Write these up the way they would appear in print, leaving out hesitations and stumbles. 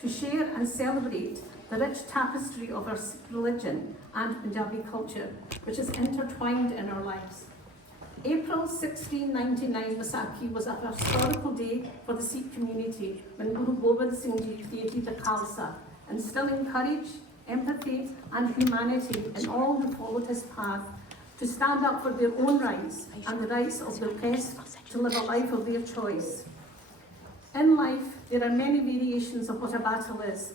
to share and celebrate the rich tapestry of our Sikh religion and Punjabi culture, which is intertwined in our lives. April 1699 Vaisakhi was a historical day for the Sikh community when Guru Gobind Singh Ji created the Khalsa, instilling courage, empathy and humanity in all who followed his path to stand up for their own rights and the rights of the oppressed to live a life of their choice. In life, there are many variations of what a battle is.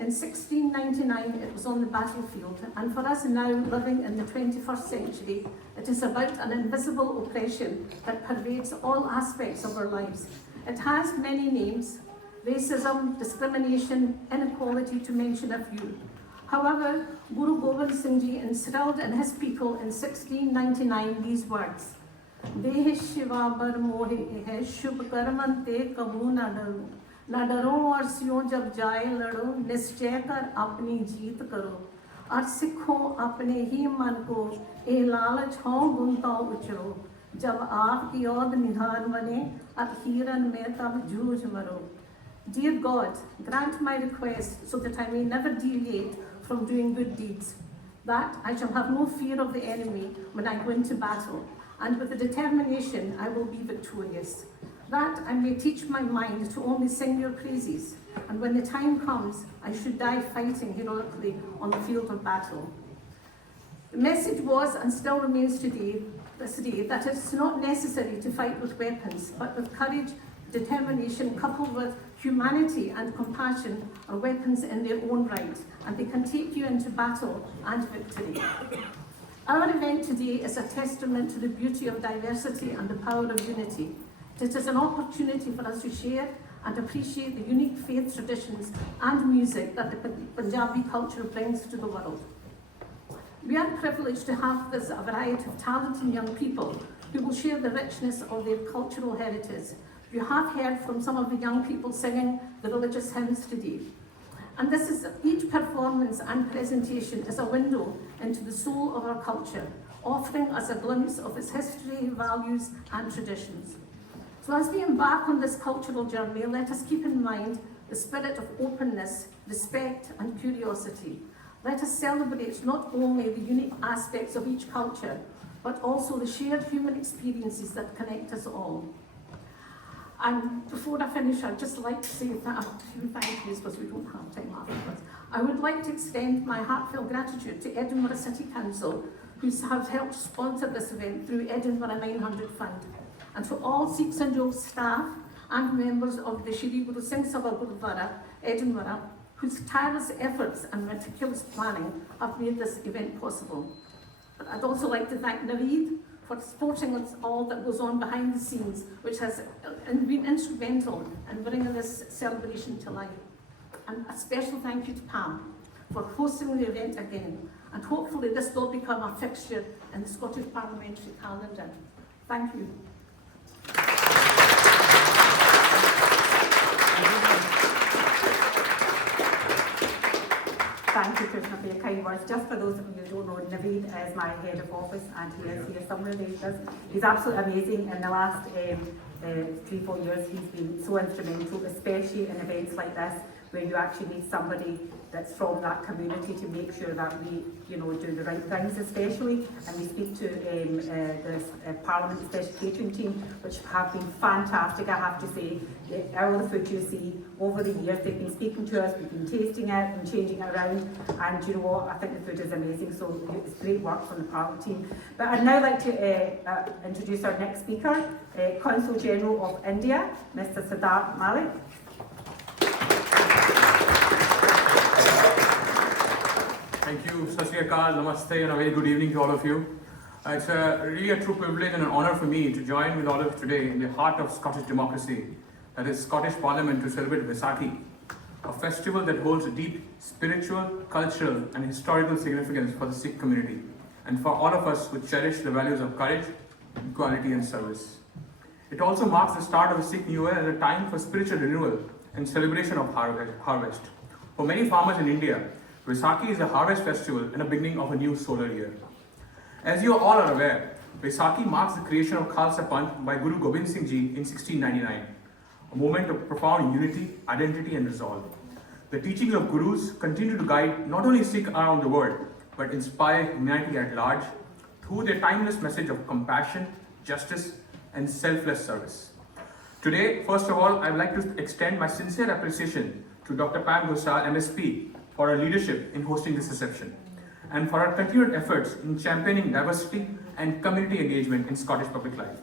In 1699, it was on the battlefield, and for us now living in the 21st century, it is about an invisible oppression that pervades all aspects of our lives. It has many names: racism, discrimination, inequality, to mention a few. However, Guru Gobind Singh Ji instilled in his people in 1699 these words: "Deh Shiva bar mohe hai shubh karmante kabhu na daru. ना डरो और सियो जब जाए लड़ो, निश्चय कर अपनी जीत करो, और सिखो अपने ही मन को, ए लालच हो गुनता उचरो, जब आपकी औद निधान बने, अखीरन में तब जूझ मरो." Dear God, grant my request so that I may never deviate from doing good deeds, that I shall have no fear of the enemy when I go into battle, and with the determination I will be victorious. That I may teach my mind to only sing your praises, and when the time comes, I should die fighting heroically on the field of battle. The message was, and still remains today, that it's not necessary to fight with weapons, but with courage, determination, coupled with humanity and compassion, are weapons in their own right, and they can take you into battle and victory. Our event today is a testament to the beauty of diversity and the power of unity. It is an opportunity for us to share and appreciate the unique faith traditions and music that the Punjabi culture brings to the world. We are privileged to have this variety of talented young people who will share the richness of their cultural heritage. You have heard from some of the young people singing the religious hymns today. And each performance and presentation is a window into the soul of our culture, offering us a glimpse of its history, values and traditions. So as we embark on this cultural journey, let us keep in mind the spirit of openness, respect and curiosity. Let us celebrate not only the unique aspects of each culture, but also the shared human experiences that connect us all. And before I finish, I'd just like to say a few thank yous, because we don't have time afterwards. I would like to extend my heartfelt gratitude to Edinburgh City Council, who have helped sponsor this event through Edinburgh 900 Fund. And to all Sikh Sanjog staff and members of the Shri Guru Singh Sabha Gurdwara, Edinburgh, whose tireless efforts and meticulous planning have made this event possible. But I'd also like to thank Naveed for supporting us all that goes on behind the scenes, which has been instrumental in bringing this celebration to life. And a special thank you to Pam for hosting the event again. And hopefully this will become a fixture in the Scottish Parliamentary calendar. Thank you. Thank you, Krishna, for your kind words. Just for those of you who don't know, Naveed is my head of office, and he is here somewhere. He's absolutely amazing. In the last 3-4 years, he's been so instrumental, especially in events like this, where you actually need somebody that's from that community to make sure that we, do the right things, especially. And we speak to the Parliament Special Catering Team, which have been fantastic, I have to say. All the food you see over the years, they've been speaking to us, we've been tasting it and changing it around. And you know what? I think the food is amazing, so it's great work from the Parliament team. But I'd now like to introduce our next speaker, Consul General of India, Mr. Siddharth Malik. Thank you, Sat Sri Akal, Namaste, and a very good evening to all of you. It's really a true privilege and an honour for me to join with all of you today in the heart of Scottish democracy, that is Scottish Parliament, to celebrate Vaisakhi, a festival that holds a deep spiritual, cultural and historical significance for the Sikh community, and for all of us who cherish the values of courage, equality and service. It also marks the start of the Sikh New Year and a time for spiritual renewal and celebration of harvest. For many farmers in India, Vaisakhi is a harvest festival and a beginning of a new solar year. As you all are aware, Vaisakhi marks the creation of Khalsa Panth by Guru Gobind Singh Ji in 1699, a moment of profound unity, identity and resolve. The teachings of gurus continue to guide not only Sikh around the world, but inspire humanity at large through their timeless message of compassion, justice, and selfless service. Today, first of all, I would like to extend my sincere appreciation to Dr. Pam Gosal, MSP, for her leadership in hosting this reception, and for her continued efforts in championing diversity and community engagement in Scottish public life.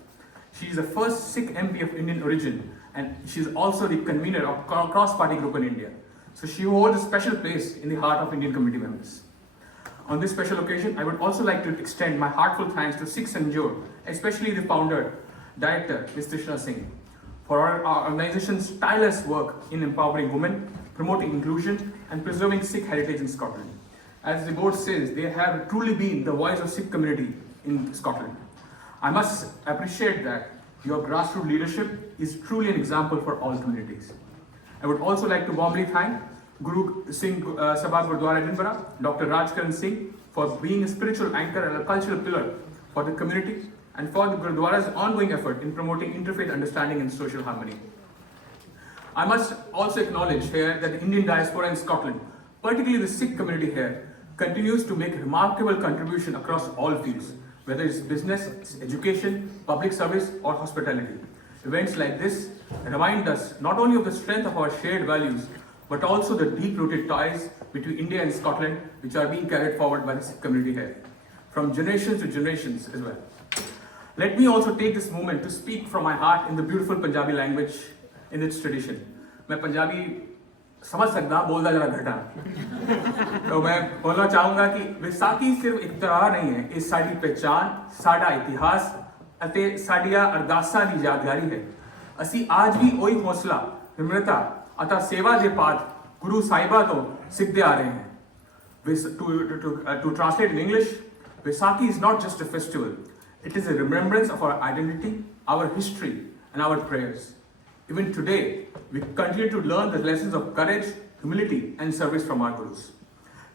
She is the first Sikh MP of Indian origin, and she is also the convener of cross-party group in India. So she holds a special place in the heart of Indian community members. On this special occasion, I would also like to extend my heartfelt thanks to Sikh Sanjog, especially the founder, director, Mr. Singh, for our organization's tireless work in empowering women, promoting inclusion, and preserving Sikh heritage in Scotland. As the board says, they have truly been the voice of Sikh community in Scotland. I must appreciate that your grassroots leadership is truly an example for all communities. I would also like to warmly thank Guru Singh Sabha Gurdwara Edinburgh, Dr. Rajkaran Singh, for being a spiritual anchor and a cultural pillar for the community, and for the Gurdwara's ongoing effort in promoting interfaith understanding and social harmony. I must also acknowledge here that the Indian diaspora in Scotland, particularly the Sikh community here, continues to make a remarkable contribution across all fields, whether it's business, education, public service, or hospitality. Events like this remind us not only of the strength of our shared values, but also the deep-rooted ties between India and Scotland, which are being carried forward by the Sikh community here, from generations to generations as well. Let me also take this moment to speak from my heart in the beautiful Punjabi language in its tradition. मैं पंजाबी समझ सकता बोलता जरा घटा तो मैं बोलना चाहूँगा कि विसाखी सिर्फ एक त्योहार नहीं है, ये साडी पहचान, साडा इतिहास ਅਤੇ ਸਾਡੀਆਂ ਅਰਦਾਸਾਂ ਦੀ ਯਾਦਗਾਰੀ ਹੈ। ਅਸੀਂ ਅੱਜ ਵੀ ਉਹੀ ਹੌਸਲਾ, ਨਿਮਰਤਾ ਅਤੇ ਸੇਵਾ ਦੇ ਪਾਠ ਗੁਰੂ ਸਾਹਿਬਾਂ ਤੋਂ ਸਿੱਖਦੇ ਆ ਰਹੇ ਹਾਂ। To translate in English, Vaisakhi is not just a festival, it is a remembrance of our identity, our history, and our prayers. Even today, we continue to learn the lessons of courage, humility, and service from our gurus.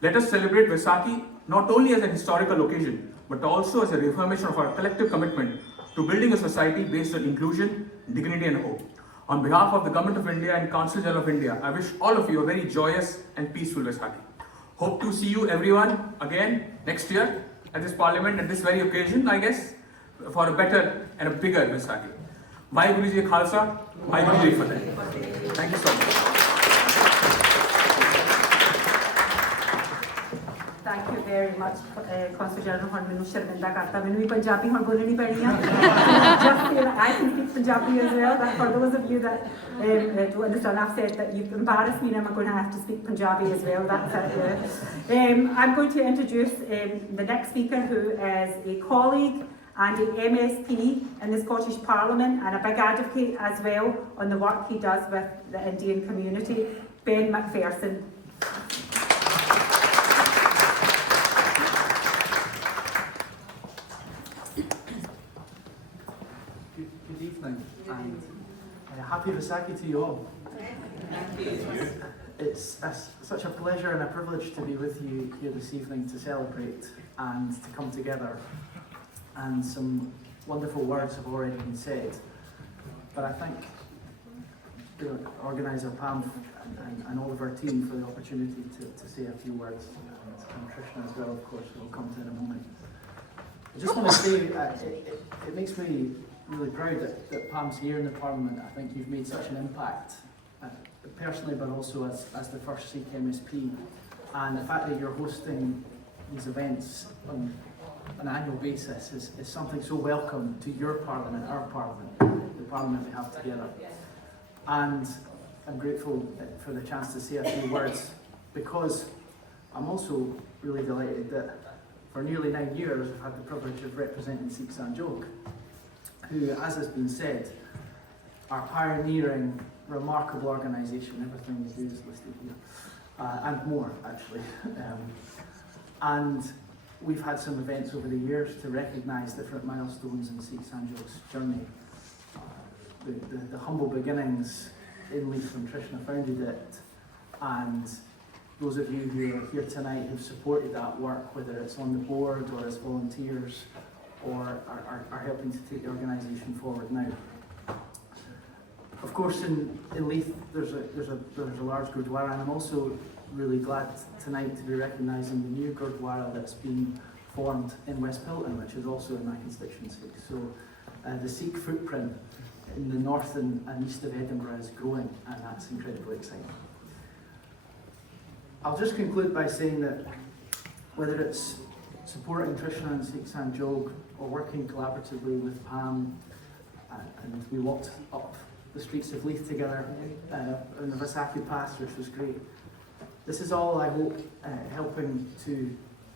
Let us celebrate Vaisakhi not only as an historical occasion, but also as a reaffirmation of our collective commitment to building a society based on inclusion, dignity, and hope. On behalf of the Government of India and Council General of India, I wish all of you a very joyous and peaceful Vaisakhi. Hope to see you everyone again next year at this Parliament, at this very occasion, I guess, for a better and a bigger Vaisakhi. Bhai Guru Ji Khalsa, Bhai Guru Ji Fateh. Thank you so much. Thank you very much, Consul General. ਹੁਣ ਮੈਨੂੰ ਸ਼ਰਮਿੰਦਾ ਕਰਤਾ, ਮੈਨੂੰ ਵੀ ਪੰਜਾਬੀ ਹੁਣ ਬੋਲਣੀ ਪੈਣੀ ਆ। Just feel I can speak Punjabi as well. That for those of you that to understand, I've said that you've embarrassed me, and I'm going to have to speak Punjabi as well. That's it. I'm going to introduce the next speaker, who is a colleague and an MSP in the Scottish Parliament, and a big advocate as well on the work he does with the Indian community, Ben McPherson. Good evening, and happy Vaisakhi to you all. Thank you. It's such a pleasure and a privilege to be with you here this evening to celebrate and to come together. And some wonderful words have already been said, but I thank the organiser Pam and all of our team for the opportunity to say a few words, and Trishna as well, of course, who will come to in a moment. I just want to say it makes me really proud that Pam's here in the Parliament. I think you've made such an impact, personally, but also as the first Sikh MSP, and the fact that you're hosting these events on an annual basis is something so welcome to your Parliament, our Parliament, the Parliament we have together. And I'm grateful for the chance to say a few words, because I'm also really delighted that for nearly 9 years I've had the privilege of representing Sikh Sanjog, who, as has been said, are a pioneering, remarkable organisation. Everything we do is listed here, and more actually. And we've had some events over the years to recognise different milestones in Sikh Sanjog's journey. The humble beginnings in Leith when Trishna founded it, and those of you who are here tonight who've supported that work, whether it's on the board or as volunteers, or are helping to take the organisation forward now. Of course, in Leith, there's a large Gurdwara, and I'm also really glad tonight to be recognising the new Gurdwara that's been formed in West Pilton, which is also in my constituency. So the Sikh footprint in the north and east of Edinburgh is growing, and that's incredibly exciting. I'll just conclude by saying that whether it's supporting Trishna and Sikh Sanjog or working collaboratively with Pam, and we walked up the streets of Leith together on the Vaisakhi Pass, which was great. This is all, I hope, helping to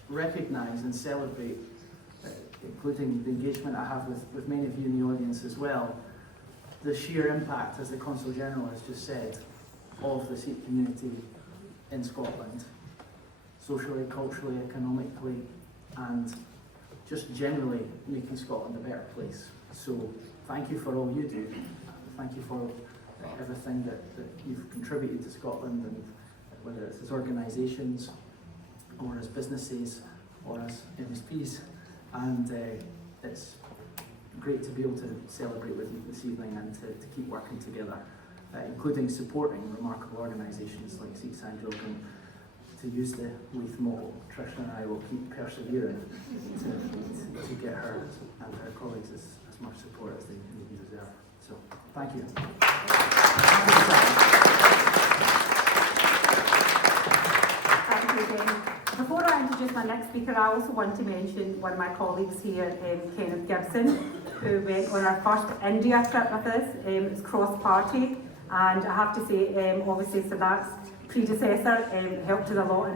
recognise and celebrate, including the engagement I have with many of you in the audience as well, the sheer impact, as the Consul General has just said, of the Sikh community in Scotland, socially, culturally, economically, and just generally making Scotland a better place. So thank you for all you do. Thank you for everything that you've contributed to Scotland, and whether it's as organisations or as businesses or as MSPs. And it's great to be able to celebrate with you this evening and to keep working together, including supporting remarkable organisations like Sikh Sanjog, and to use the Leith motto, Trishna and I will keep persevering to get her and her colleagues as much support as they deserve. So, thank you. Thank you again. Before I introduce my next speaker, I also want to mention one of my colleagues here, Kenneth Gibson, who went on our first India trip with us. It was cross-party, and I have to say, obviously, Sadaq's predecessor helped us a lot,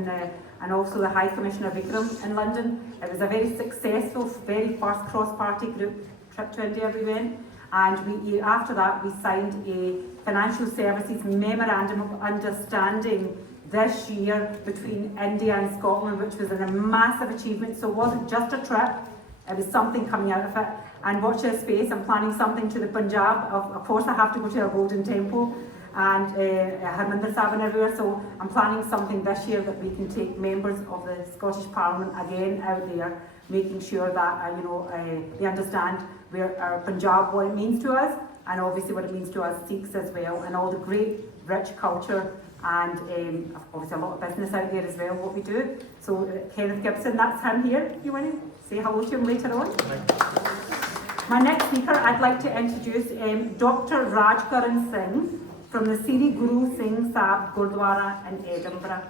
and also the High Commissioner Vikram in London. It was a very successful, very first cross-party group trip to India we went, and after that we signed a financial services memorandum of understanding this year between India and Scotland, which was a massive achievement. So it wasn't just a trip, it was something coming out of it. And watch this space, I'm planning something to the Punjab. Of course I have to go to a Golden Temple and Harmandir Sahib and everywhere, so I'm planning something this year that we can take members of the Scottish Parliament again out there, making sure that they understand where our Punjab, what it means to us, and obviously what it means to us Sikhs as well, and all the great rich culture, and obviously a lot of business out there as well, what we do. So Kenneth Gibson, that's him here. You want to say hello to him later on? My next speaker, I'd like to introduce Dr. Rajkaran Singh from the Sri Guru Singh Sahib Gurdwara in Edinburgh.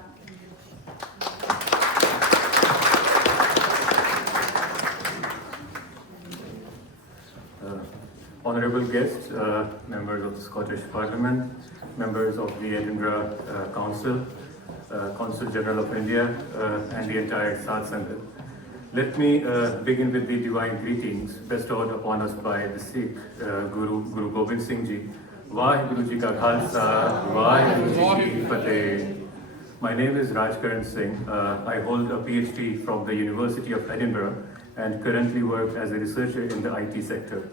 Honourable guests, members of the Scottish Parliament, members of the Edinburgh Council, Consul General of India, and the entire Sadh Sangat. Let me begin with the divine greetings bestowed upon us by the Sikh Guru Gobind Singh Ji. Vaheguru Ji Ka Khalsa, Vaheguru Ji Ki Fateh. My name is Rajkaran Singh. I hold a PhD from the University of Edinburgh and currently work as a researcher in the IT sector.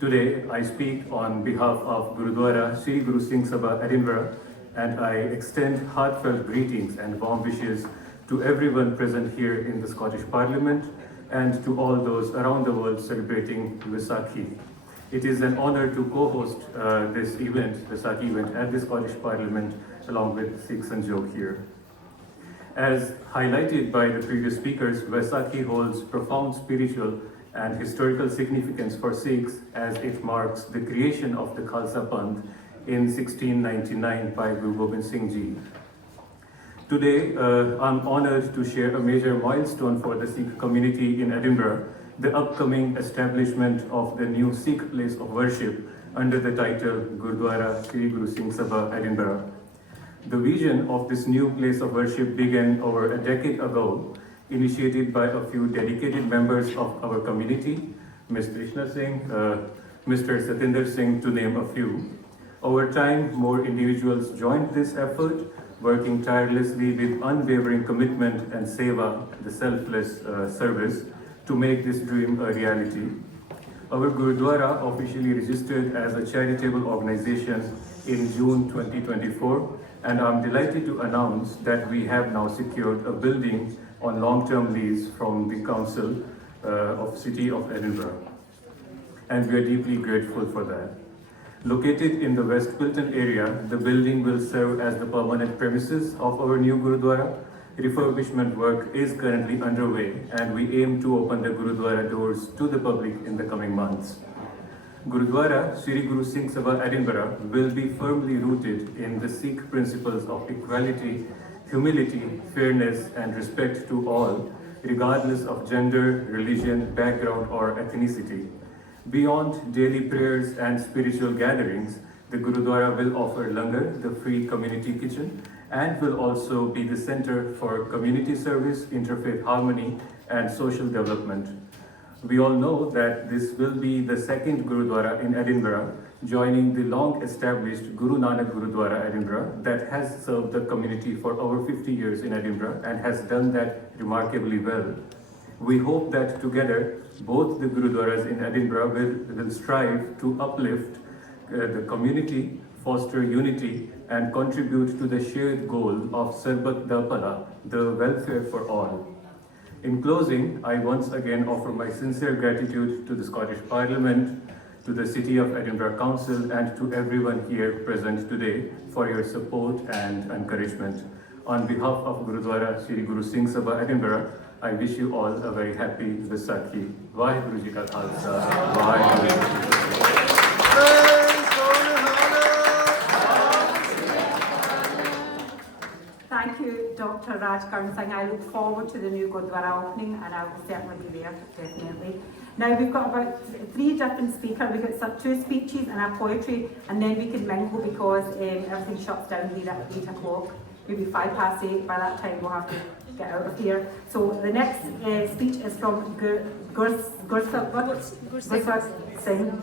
Today, I speak on behalf of Gurdwara Sri Guru Singh Sabha, Edinburgh, and I extend heartfelt greetings and warm wishes to everyone present here in the Scottish Parliament and to all those around the world celebrating Vaisakhi. It is an honor to co-host this event, the Vaisakhi event, at the Scottish Parliament along with Sikh Sanjog here. As highlighted by the previous speakers, Vaisakhi holds profound spiritual and historical significance for Sikhs as it marks the creation of the Khalsa Panth in 1699 by Guru Gobind Singh Ji. Today, I'm honored to share a major milestone for the Sikh community in Edinburgh, the upcoming establishment of the new Sikh place of worship under the title Gurdwara Sri Guru Singh Sabha, Edinburgh. The vision of this new place of worship began over a decade ago, initiated by a few dedicated members of our community, Ms. Trishna Singh, Mr. Satinder Singh, to name a few. Over time, more individuals joined this effort, working tirelessly with unwavering commitment and seva, the selfless service, to make this dream a reality. Our Gurdwara officially registered as a charitable organization in June 2024, and I'm delighted to announce that we have now secured a building on long-term lease from the Council of City of Edinburgh. And we are deeply grateful for that. Located in the West Pilton area, the building will serve as the permanent premises of our new Gurdwara. Refurbishment work is currently underway and we aim to open the Gurdwara doors to the public in the coming months. Gurdwara Sri Guru Singh Sabha, Edinburgh will be firmly rooted in the Sikh principles of equality, humility, fairness and respect to all, regardless of gender, religion, background or ethnicity. Beyond daily prayers and spiritual gatherings, the Gurdwara will offer langar, the free community kitchen, and will also be the center for community service, interfaith harmony, and social development. We all know that this will be the second Gurdwara in Edinburgh, joining the long-established Guru Nanak Gurdwara, Edinburgh, that has served the community for over 50 years in Edinburgh and has done that remarkably well. We hope that together, both the Gurudwaras in Edinburgh will strive to uplift the community, foster unity, and contribute to the shared goal of Sarbat da Pala, the welfare for all. In closing, I once again offer my sincere gratitude to the Scottish Parliament, to the City of Edinburgh Council, and to everyone here present today for your support and encouragement. On behalf of Gurdwara Sri Guru Singh Sabha, Edinburgh, I wish you all a very happy Vaisakhi. Vaheguru Ji Ka Khalsa. Vaheguru. Thank you, Dr. Rajkaran Singh. I look forward to the new Gurdwara opening and I will certainly be there, definitely. Now we've got about 3 different speakers. We've got 2 speeches and a poetry, and then we can mingle because everything shuts down here at 8 o'clock. Maybe 8:05. By that time we'll have to get out of here. So the next speech is from Gurdwara Singh.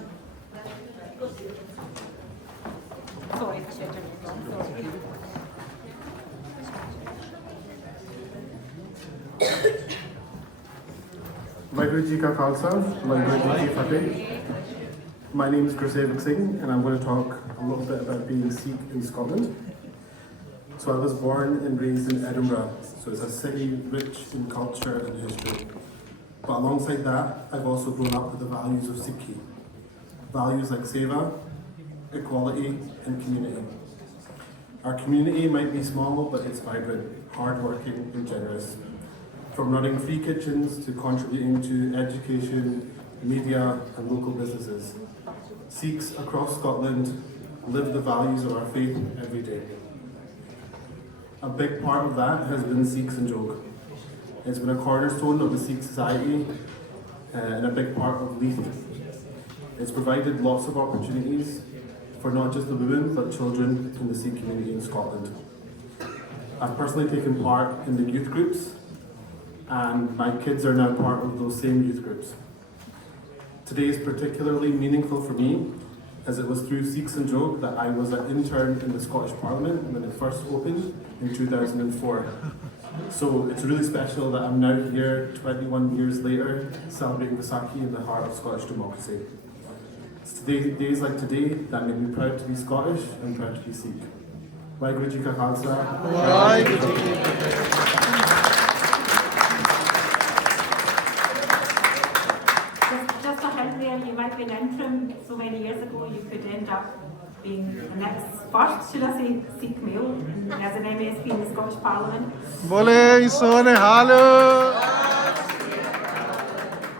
Sorry, Vaheguru Ji Ka Khalsa, Vaheguru Ji Ki Fateh. My name is Gurdwara Singh and I'm going to talk a little bit about being Sikh in Scotland. So I was born and raised in Edinburgh, so it's a city rich in culture and history. But alongside that, I've also grown up with the values of Sikhi. Values like seva, equality and community. Our community might be small, but it's vibrant, hardworking and generous. From running free kitchens to contributing to education, media and local businesses. Sikhs across Scotland live the values of our faith every day. A big part of that has been Sikh Sanjog. It's been a cornerstone of the Sikh society and a big part of Leith. It's provided lots of opportunities for not just the women but children in the Sikh community in Scotland. I've personally taken part in the youth groups and my kids are now part of those same youth groups. Today is particularly meaningful for me as it was through Sikh Sanjog that I was an intern in the Scottish Parliament when it first opened in 2004. So it's really special that I'm now here 21 years later celebrating Vaisakhi in the heart of Scottish democracy. It's days like today that make me proud to be Scottish and proud to be Sikh. Vaheguru Ji Ka Khalsa. Vaheguru Ji Ki Fateh. You might be an interim so many years ago, you could end up being the next first, should I say, Sikh male as an MSP in the Scottish Parliament. Bole Sone Halu!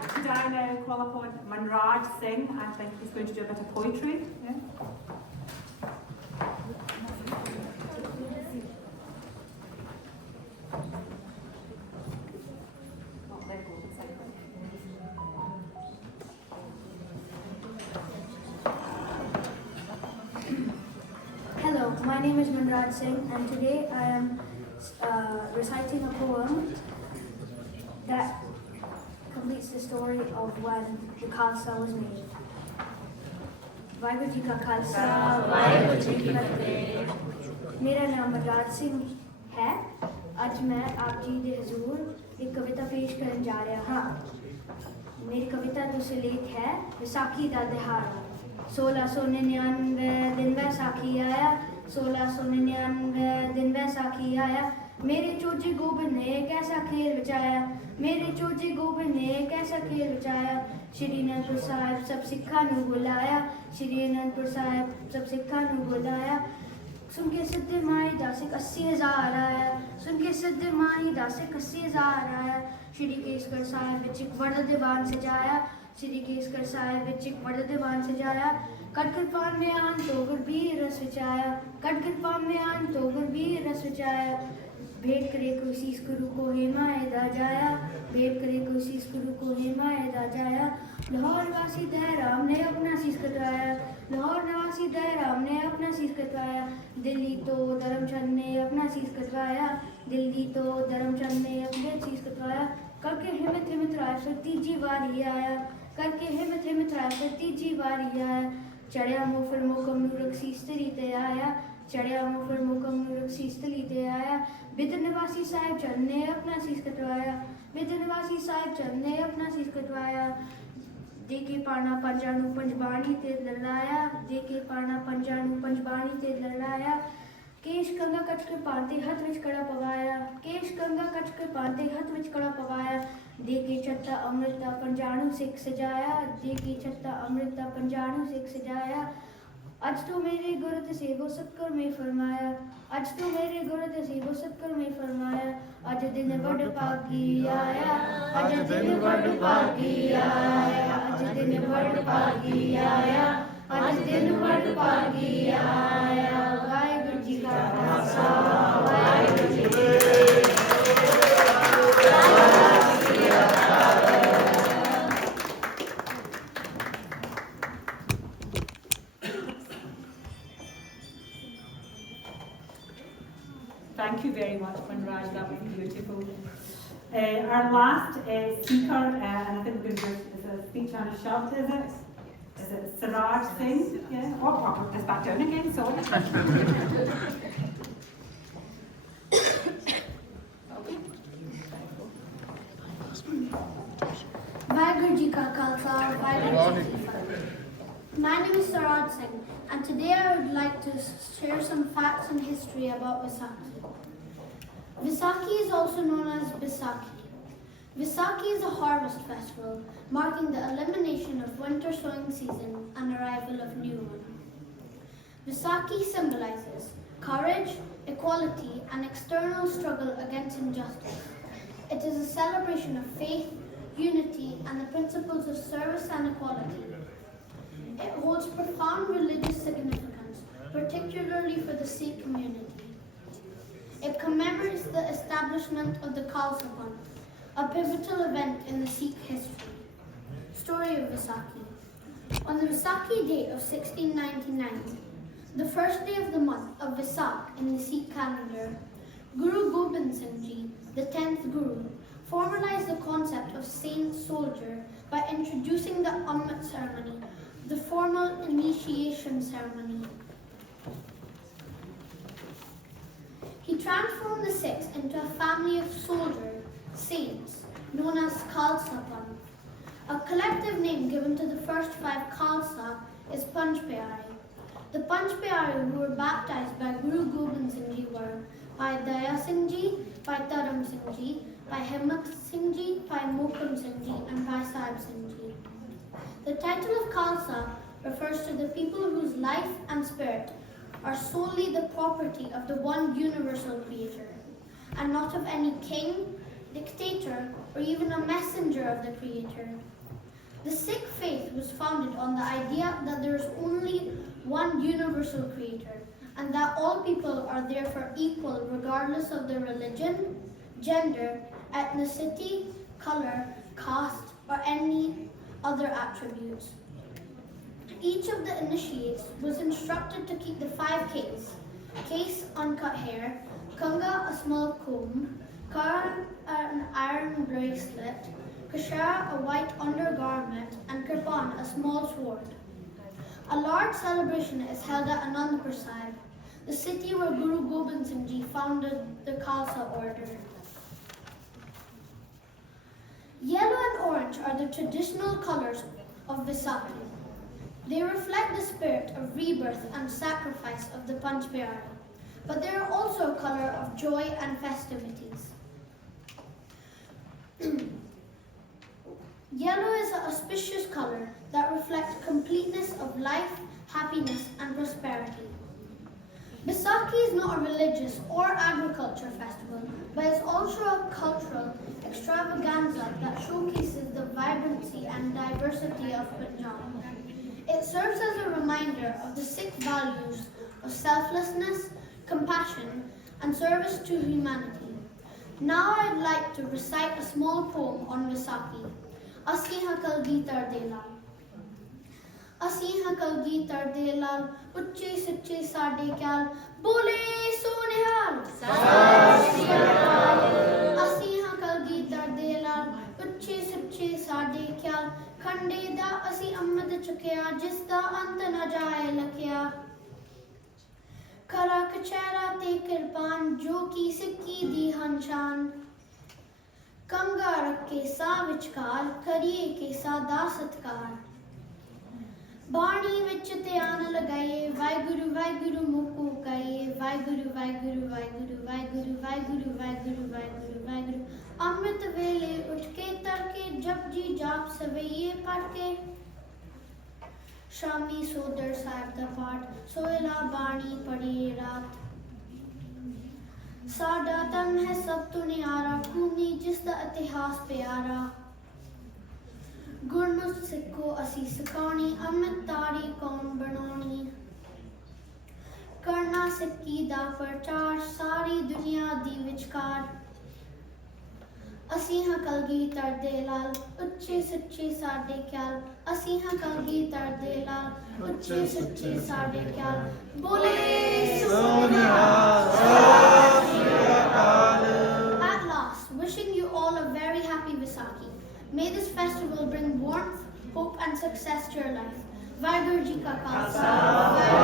Could I now call upon Manraj Singh? I think he's going to do a bit of poetry. Yeah? Hello, my name is Manraj Singh and today I am reciting a poem that completes the story of when the Khalsa was made. Vaheguru Ji Ka Khalsa, Vaheguru Ji Ki Fateh. मेरा नाम मनराज सिंह है। आज मैं आप जी के हजूर एक कविता पेश करने जा रहा हाँ। मेरी कविता का लेख है विसाखी का दिहाड़ा। 1699 दिन वैसाखी आया 1699 दिन वैसाखी आया, मेरे चोचे गोबिंद ने एक ऐसा खेल बचाया, मेरे चोचे गोबिंद ने एक ऐसा खेल बचाया। श्री अनंदपुर साहिब सब सिखा नू बुलाया, श्री अनंदपुर साहिब सब सिखा नू बुलाया। सुन के सिद्धे माई दासिक 80,000 आया, सुन के सिद्धे माई दासिक 80,000 आया। श्री केसगढ़ साहिब विच एक बड़ा दीवान सजाया, श्री केसगढ़ साहिब विच एक बड़ा दीवान सजाया। कट कृपान में आन तो गुरबीर रस विचाया, कट कृपान में आन तो गुरबीर रस विचाया। भेंट करे को शीस गुरु को हेमायदा जाया, भेंट करे को शीस गुरु को हेमायदा जाया। लाहौर वासी दहराम ने अपना शीस कटवाया, लाहौर निवासी दहराम ने अपना शीस कटवाया। दिल्ली तो धर्मचंद ने अपना शीस कटवाया, दिल्ली तो धर्मचंद ने अपना शीस कटवाया। करके हिम्मत हिम्मत राय फिर तीजी बारी आया, करके हिम्मत राय फिर तीजी बारी आया। चढ़िया मुँह फिर मोकम नूरक शीस तली ते आया, चढ़िया मुँह फिर मोकम नूरक शीस तली ते आया। बिद निवासी साहिब चंद ने अपना शीस कटवाया, बिद निवासी साहिब चंद ने अपना शीस कटवाया। देके पाना पंजानू पंजबाणी ते लड़ाया, देके पाना पंजानू पंजबाणी ते लड़ाया। केश कंगा कच के पाते हथ विच कड़ा पवाया, केश कंगा कच के पाते हथ विच कड़ा पवाया। देके छत्ता अमृता पंजाणु सिख सजाया, देके छत्ता अमृता पंजाणु सिख सजाया। अज तो मेरे गुरु ते सेवो सतकर में फरमाया, अज तो मेरे गुरु ते सेवो सतकर में फरमाया। अज दिन बड़ भागी आया, अज दिन बड़ भागी आया, अज दिन बड़ भागी आया, अज दिन बड़ भागी आया। वाहिगुरू जी का खालसा, वाहिगुरू जी की फतेह। Thank you very much, Manraj. That was beautiful. Our last speaker, and I think we're going to do a speech on a shot, is it? Is it Siraj Singh? Yeah. Oh, I'll put this back down again, sorry. Vaheguru Ji Ka Khalsa, Vaheguru Ji Ki Fateh. My name is Siraj Singh, and today I would like to share some facts and history about Vaisakhi. Vaisakhi is also known as Baisakhi. Vaisakhi is a harvest festival marking the elimination of winter sowing season and arrival of new one. Vaisakhi symbolizes courage, equality, and external struggle against injustice. It is a celebration of faith, unity, and the principles of service and equality. It holds profound religious significance, particularly for the Sikh community. It commemorates the establishment of the Khalsa, a pivotal event in the Sikh history. Story of Vaisakhi. On the Vaisakhi date of 1699, the first day of the month of Vaisakh in the Sikh calendar, Guru Gobind Singh Ji, the 10th Guru, formalized the concept of saint soldier by introducing the Amrit ceremony, the formal initiation ceremony. He transformed the Sikhs into a family of soldiers, saints, known as Khalsa Panth. A collective name given to the first 5 Khalsa is Panch Pyare. The Panch Pyare who were baptized by Guru Gobind Singh Ji were Bhai Daya Singh Ji, Bhai Taram Singh Ji, Bhai Himmat Singh Ji, Bhai Mokam Singh Ji, and Bhai Sahib Singh Ji. The title of Khalsa refers to the people whose life and spirit are solely the property of the one universal creator, and not of any king, dictator, or even a messenger of the creator. The Sikh faith was founded on the idea that there is only one universal creator, and that all people are therefore equal regardless of their religion, gender, ethnicity, color, caste, or any other attributes. Each of the initiates was instructed to keep the 5 Ks: case, uncut hair; kanga, a small comb; karan, an iron bracelet; kashara, a white undergarment; and kirpan, a small sword. A large celebration is held at Anandpur Sahib, the city where Guru Gobind Singh Ji founded the Khalsa order. Yellow and orange are the traditional colors of Vaisakhi. They reflect the spirit of rebirth and sacrifice of the Panch Pyare, but they are also a colour of joy and festivities. Yellow is an auspicious colour that reflects completeness of life, happiness and prosperity. Baisakhi is not a religious or agriculture festival, but it's also a cultural extravaganza that showcases the vibrancy and diversity of Punjab. It serves as a reminder of the Sikh values of selflessness, compassion and service to humanity. Now I'd like to recite a small poem on Baisakhi. Assi ha Kalgitar de Lal. Assi ha Kalgitar de Lal, Uchche Suche Sade Kyal, Bole So Nihal. Assi ha Kalgitar de Lal, Uchche Suche Sade Kyal, Khande da Assi Amad Chukya, Jis da Ant na Jaye Lakya. Kara Kachera te Kirpan, Jo ki Sikhi di Hanshan. कंगा रखे सा विचकार करिए के सादा सत्कार बाणी विच ध्यान लगाइए वाहिगुरु मुकु कहिए वाहिगुरु वाहिगुरु वाहिगुरु वाहिगुरु वाहिगुरु वाहिगुरु वाहिगुरु वाहिगुरु अमृत वेले उठ के तड़के जप जी जाप सवैये पढ़ के शामी सोदर साहिब दा पाठ सोयला बाणी पढ़ी रात साडा धन है सब तो न्यारा भूमि जिसदा इतिहास प्यारा गुरमुख सिखो असी सिखानी अमृत तारी कौम बनानी करना सिक्की दा प्रचार सारी दुनिया दी विचकार असी हाँ कलगीधर दे लाल उच्चे सच्चे साडे ख्याल असी हाँ कलगीधर दे लाल उच्चे सच्चे साडे ख्याल बोले At last, wishing you all a very happy Vaisakhi. May this festival bring warmth, hope and success to your life. Vaheguru Ji Ka Khalsa,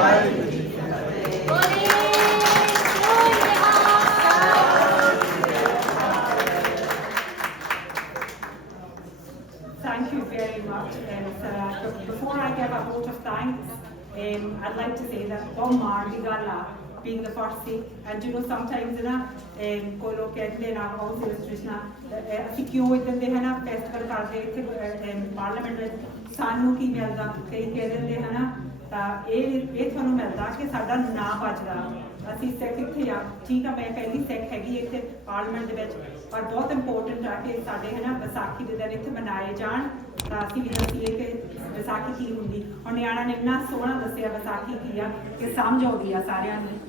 Vaheguru Ji Ki Fateh. Thank you very much. And before I give a vote of thanks, I'd like to say that Bommar Digala, being the first Sikh, and you know sometimes कोई लोग कहते हैं ना house illustration ਅਸੀਂ ਕਿਉਂ ਇਦਾਂ ਦੇ ਹਨਾ ਫੈਸਟੀਵਲ ਕਰਦੇ ਇੱਥੇ ਪਾਰਲੀਮੈਂਟ ਵਿੱਚ ਸਾਨੂੰ ਕੀ ਮਿਲਦਾ ਕਈ ਕਹਿ ਦਿੰਦੇ ਹਨਾ ਤਾਂ ਇਹ ਤੁਹਾਨੂੰ ਮਿਲਦਾ ਕਿ ਸਾਡਾ ਨਾਂ ਬਚਦਾ ਅਸੀਂ ਸਿੱਖ ਇੱਥੇ ਆ ਠੀਕ ਆ ਮੈਂ ਪਹਿਲੀ ਸਿੱਖ ਹੈਗੀ ਇੱਥੇ ਪਾਰਲੀਮੈਂਟ ਦੇ ਵਿੱਚ ਪਰ ਬਹੁਤ ਇੰਪੋਰਟੈਂਟ ਆ ਕਿ ਸਾਡੇ ਹਨਾ ਵਿਸਾਖੀ ਦੇ ਦਿਨ ਇੱਥੇ ਮਨਾਏ ਜਾਣ ਤਾਂ ਅਸੀਂ ਵੀ ਦੱਸੀਏ ਕਿ ਵਿਸਾਖੀ ਕੀ ਹੁੰਦੀ ਹੁਣ ਨਿਆਣਾ ਨੇ ਇੰਨਾ ਸੋਹਣਾ ਦੱਸਿਆ ਵਿਸਾਖੀ ਕੀ ਆ ਕਿ ਸਮਝ ਆਉਂਦੀ ਆ ਸਾਰਿਆਂ ਨੂੰ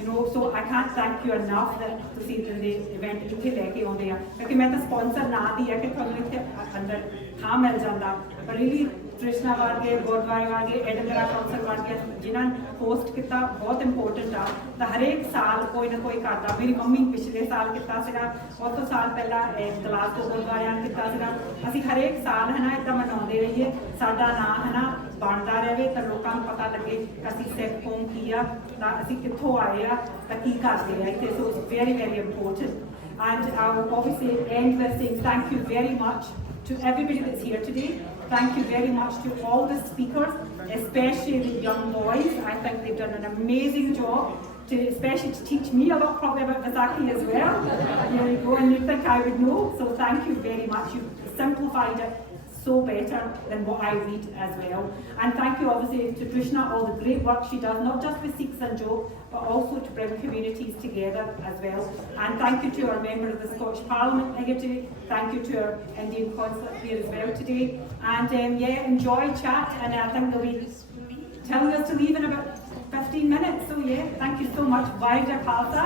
You know, so I can't thank you enough that to see the event ਇੱਥੇ ਲੈ ਕੇ ਆਉਂਦੇ ਆ ਕਿਉਂਕਿ ਮੈਂ ਤਾਂ ਸਪਾਂਸਰ ਨਾ ਦੀ ਆ ਕਿ ਤੁਹਾਨੂੰ ਇੱਥੇ ਅੰਦਰ ਥਾਂ ਮਿਲ ਜਾਂਦਾ ਪਰ ਰੀਲੀ ਕ੍ਰਿਸ਼ਨਾ ਵਰਗੇ ਗੁਰਦੁਆਰੇ ਵਰਗੇ ਐਡਿਨਬਰਾ ਕਾਉਂਸਲ ਵਰਗੇ ਜਿਨ੍ਹਾਂ ਨੇ ਹੋਸਟ ਕੀਤਾ ਬਹੁਤ ਇੰਪੋਰਟੈਂਟ ਆ ਤਾਂ ਹਰੇਕ ਸਾਲ ਕੋਈ ਨਾ ਕੋਈ ਕਰਦਾ ਮੇਰੀ ਮੰਮੀ ਪਿਛਲੇ ਸਾਲ ਕੀਤਾ ਸੀਗਾ ਉਸ ਤੋਂ ਸਾਲ ਪਹਿਲਾਂ ਕਲਾਸ ਤੋਂ ਗੁਰਦੁਆਰਿਆਂ ਨੇ ਕੀਤਾ ਸੀਗਾ ਅਸੀਂ ਹਰੇਕ ਸਾਲ ਹੈ ਨਾ ਇੱਦਾਂ ਮਨਾਉਂਦੇ ਰਹੀਏ ਸਾਡਾ ਨਾਂ ਹੈ ਨਾ ਬਣਦਾ ਰਹੇ ਤਾਂ ਲੋਕਾਂ ਨੂੰ ਪਤਾ ਲੱਗੇ ਕਿ ਅਸੀਂ ਸਿੱਖ ਕੌਮ ਕੀ ਆ ਤਾਂ ਅਸੀਂ ਕਿੱਥੋਂ ਆਏ ਆ ਤਾਂ ਕੀ ਕਰਦੇ ਆ ਇੱਥੇ so it's very very important and I will obviously end by saying thank you very much to everybody that's here today. Thank you very much to all the speakers, especially the young boys. I think they've done an amazing job, especially to teach me a lot probably about Vaisakhi as well. Here you go, and you think I would know. So thank you very much. You've simplified it so better than what I read as well. And thank you obviously to Krishna, all the great work she does, not just with Sikhs and Joe, but also to bring communities together as well. And thank you to our member of the Scottish Parliament here today. Thank you to our Indian consulate here as well today. And yeah, enjoy chat, and I think they'll be telling us to leave in about 15 minutes. So yeah, thank you so much. Vaheguru Khalsa.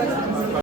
Yeah.